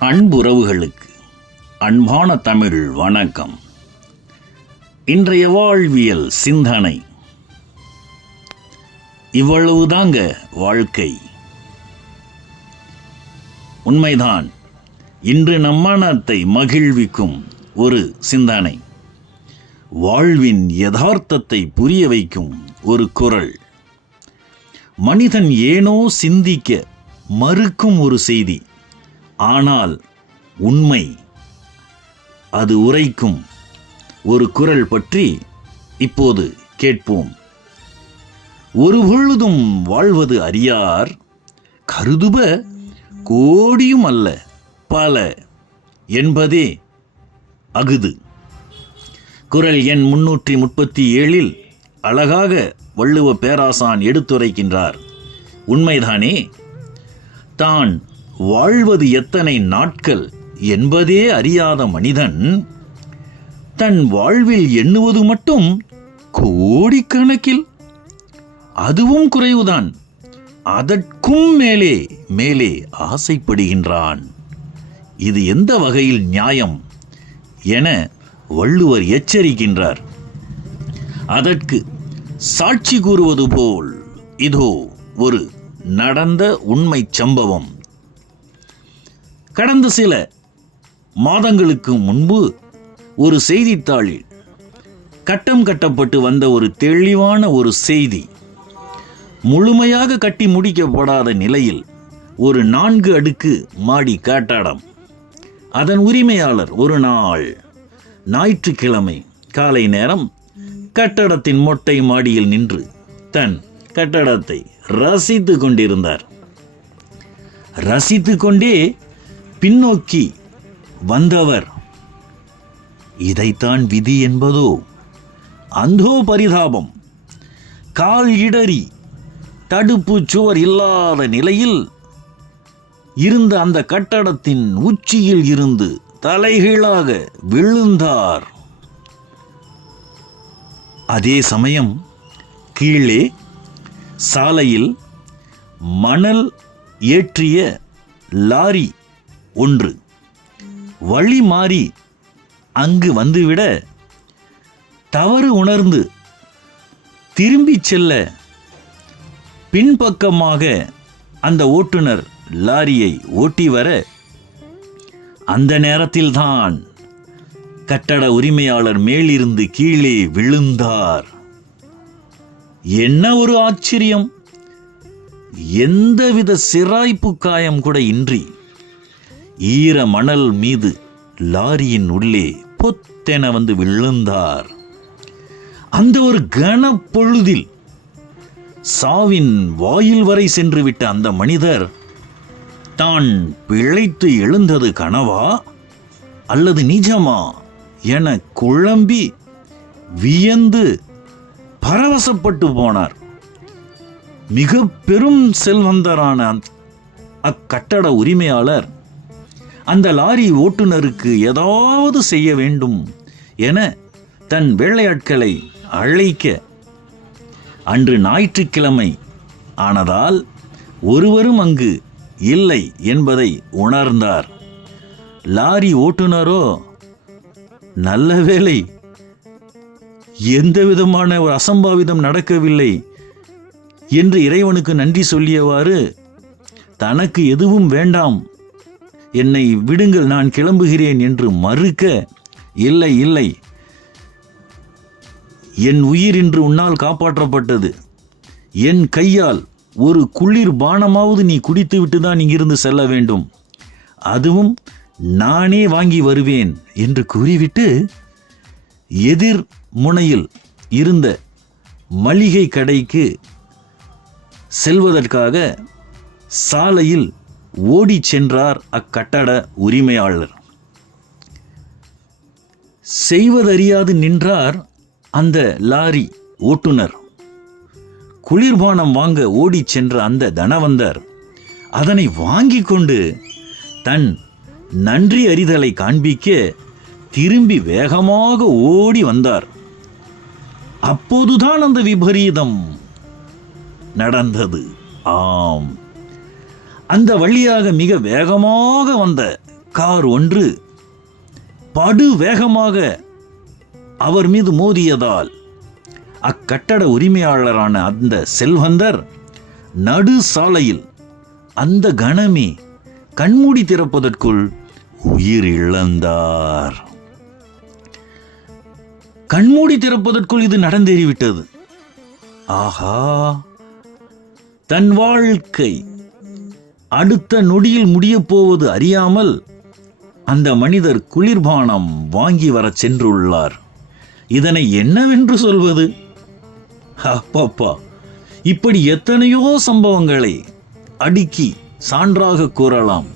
அன்புறவுகளுக்கு அன்பான தமிழ் வணக்கம். இன்றைய வாழ்வியல் சிந்தனை. இவ்வளவுதாங்க வாழ்க்கை. உண்மைதான் இன்று நம் மனத்தை மகிழ்விக்கும் ஒரு சிந்தனை. வாழ்வின் யதார்த்தத்தை புரிய வைக்கும் ஒரு குரல். மனிதன் ஏனோ சிந்திக்க மறுக்கும் ஒரு செய்தி. ஆனால் உண்மை. அது உரைக்கும் ஒரு குரல் பற்றி இப்போது கேட்போம். ஒரு பொழுதும் வாழ்வது அறியார் கருதுப கோடியும் அல்ல பல என்பதே அகுது. குரல் எண் முன்னூற்றி முப்பத்தி ஏழில் அழகாக வள்ளுவ பேராசான் எடுத்துரைக்கின்றார். உண்மைதானே? தான் வாழ்வது எத்தனை நாட்கள் என்பதே அறியாத மனிதன் தன் வாழ்வில் எண்ணுவது மட்டும் கோடிக்கணக்கில். அதுவும் குறைவுதான். அதற்கும் மேலே மேலே ஆசைப்படுகின்றான். இது எந்த வகையில் நியாயம் என வள்ளுவர் எச்சரிக்கின்றார். அதற்கு சாட்சி கூறுவது போல் இதோ ஒரு நடந்த உண்மை சம்பவம். கடந்த சில மாதங்களுக்கு முன்பு ஒரு செய்தித்தாளில் கட்டம் கட்டப்பட்டு வந்த ஒரு தெளிவான ஒரு செய்தி முழுமையாக கட்டி முடிக்கப்படாத நிலையில் ஒரு நான்கு அடுக்கு மாடி காட்டாடம். அதன் உரிமையாளர் ஒரு நாள் ஞாயிற்றுக்கிழமை காலை நேரம் கட்டடத்தின் மொட்டை மாடியில் நின்று தன் கட்டடத்தை ரசித்து கொண்டிருந்தார். ரசித்து கொண்டே பின்னோக்கி வந்தவர். இதைத்தான் விதி என்பதோ? அந்தோ பரிதாபம். கால் இடறி தடுப்பு சுவர் இல்லாத நிலையில் இருந்த அந்த கட்டடத்தின் உச்சியில் இருந்து தலைகீழாக விழுந்தார். அதே சமயம் கீழே சாலையில் மணல் ஏற்றிய லாரி ஒன்று. வழி மாறி அங்கு வந்துவிட தவறு உணர்ந்து திரும்பிச் செல்ல பின்பக்கமாக அந்த ஓட்டுநர் லாரியை ஓட்டி வர அந்த நேரத்தில்தான் கட்டட உரிமையாளர் மேலிருந்து கீழே விழுந்தார். என்ன ஒரு ஆச்சரியம்! எந்தவித சிராய்ப்பு காயம் கூட இன்றி ஈர மணல் மீது லாரியின் உள்ளே பொத்தென வந்து விழுந்தார். அந்த ஒரு கனப்பொழுதில் சாவின் வாயில் வரை சென்று விட்ட அந்த மனிதர் தான் பிழைத்து எழுந்தது கனவா அல்லது நிஜமா என குழம்பி வியந்து பரவசப்பட்டு போனார். மிக பெரும் செல்வந்தரான அக்கட்டட உரிமையாளர் அந்த லாரி ஓட்டுநருக்கு ஏதாவது செய்ய வேண்டும் என தன் வேலையாட்களை அழைக்க. அன்று ஞாயிற்றுக்கிழமை ஆனதால் ஒருவரும் அங்கு இல்லை என்பதை உணர்ந்தார். லாரி ஓட்டுநரோ நல்ல வேளை எந்த விதமான ஒரு அசம்பாவிதம் நடக்கவில்லை என்று இறைவனுக்கு நன்றி சொல்லியவாறு தனக்கு எதுவும் வேண்டாம் என்னை விடுங்கள் நான் கிளம்புகிறேன் என்று மறுக்க இல்லை இல்லை. என் உயிர் இன்று உன்னால் காப்பாற்றப்பட்டது. என் கையால் ஒரு குளிர் பானமாவது நீ குடித்துவிட்டு தான் இங்கிருந்து செல்ல வேண்டும். அதுவும் நானே வாங்கி வருவேன் என்று கூறிவிட்டு எதிர் முனையில் இருந்த மளிகை கடைக்கு செல்வதற்காக சாலையில் ஓடிச் சென்றார் அக்கட்டட உரிமையாளர். செய்வதறியாது நின்றார் அந்த லாரி ஓட்டுநர். குளிர்பானம் வாங்க ஓடிச் சென்ற அந்த தனவந்தர் அதனை வாங்கிக் கொண்டு தன் நன்றி அறிதலை காண்பிக்க திரும்பி வேகமாக ஓடி வந்தார். அப்போதுதான் அந்த விபரீதம் நடந்தது. ஆம். அந்த வழியாக மிக வேகமாக வந்த கார் ஒன்று படு வேகமாக அவர் மீது மோதியதால் அக்கட்டட உரிமையாளரான அந்த செல்வந்தர் நடு சாலையில் அந்த கணமே கண்மூடி திறப்பதற்குள் உயிர் இழந்தார் கண்மூடி திறப்பதற்குள் இது நடந்தேறிவிட்டது. ஆஹா! தன் வாழ்க்கை அடுத்த நொடியில் முடியப் போவது அறியாமல் அந்த மனிதர் குளிர்பானம் வாங்கி வரச் சென்றுள்ளார். இதனை என்னவென்று சொல்வது? அப்பப்பா இப்படி எத்தனையோ சம்பவங்களை அடுக்கி சான்றாக கூறலாம்.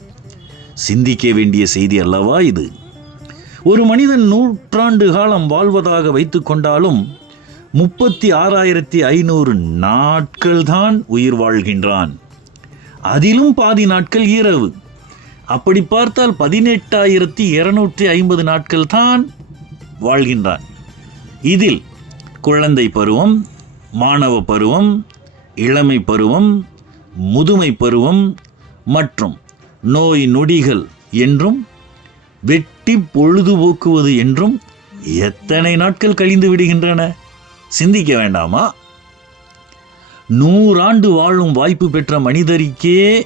சிந்திக்க வேண்டிய செய்தி அல்லவா இது? ஒரு மனிதன் நூற்றாண்டு காலம் வாழ்வதாக வைத்துக் கொண்டாலும் முப்பத்தி ஆறாயிரத்தி ஐநூறு நாட்கள்தான் உயிர் வாழ்கின்றான். அதிலும் பாதி நாட்கள் இரவு. அப்படி பார்த்தால் பதினெட்டாயிரத்தி இருநூற்றி ஐம்பது நாட்கள் தான் வாழ்கின்றான். இதில் குழந்தை பருவம் மாணவ பருவம் இளமை பருவம் முதுமை பருவம் மற்றும் நோய் நொடிகள் என்றும் வெட்டி பொழுதுபோக்குவது என்றும் எத்தனை நாட்கள் கழிந்து விடுகின்றன? சிந்திக்க வேண்டாமா? நூறாண்டு வாழும் வாய்ப்பு பெற்ற மனிதருக்கே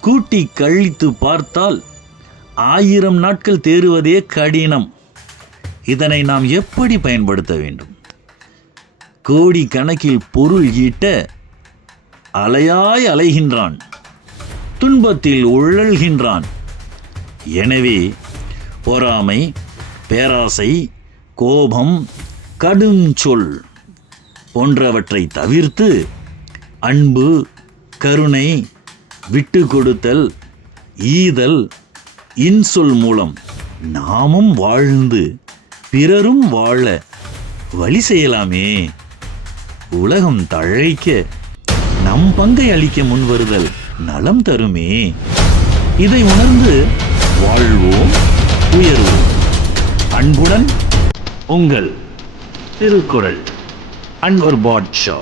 கூட்டி கழித்து பார்த்தால் ஆயிரம் நாட்கள் தேறுவதே கடினம். இதனை நாம் எப்படி பயன்படுத்த வேண்டும்? கோடி கணக்கில் பொருள் ஈட்ட அலையாய் அலைகின்றான். துன்பத்தில் உழல்கின்றான். எனவே பொறாமை பேராசை கோபம் கடுஞ்சொல். போன்றவற்றை தவிர்த்து அன்பு கருணை விட்டு கொடுத்தல் ஈதல் இன்சொல் மூலம் நாமும் வாழ்ந்து பிறரும் வாழ வழி செய்யலாமே. உலகம் தழைக்க நம் பங்கை அளிக்க முன்வருதல் நலம் தருமே. இதை உணர்ந்து வாழ்வோம் உயர்வோம். அன்புடன் உங்கள் திருக்குறள். அன்வர் பாட்ஷா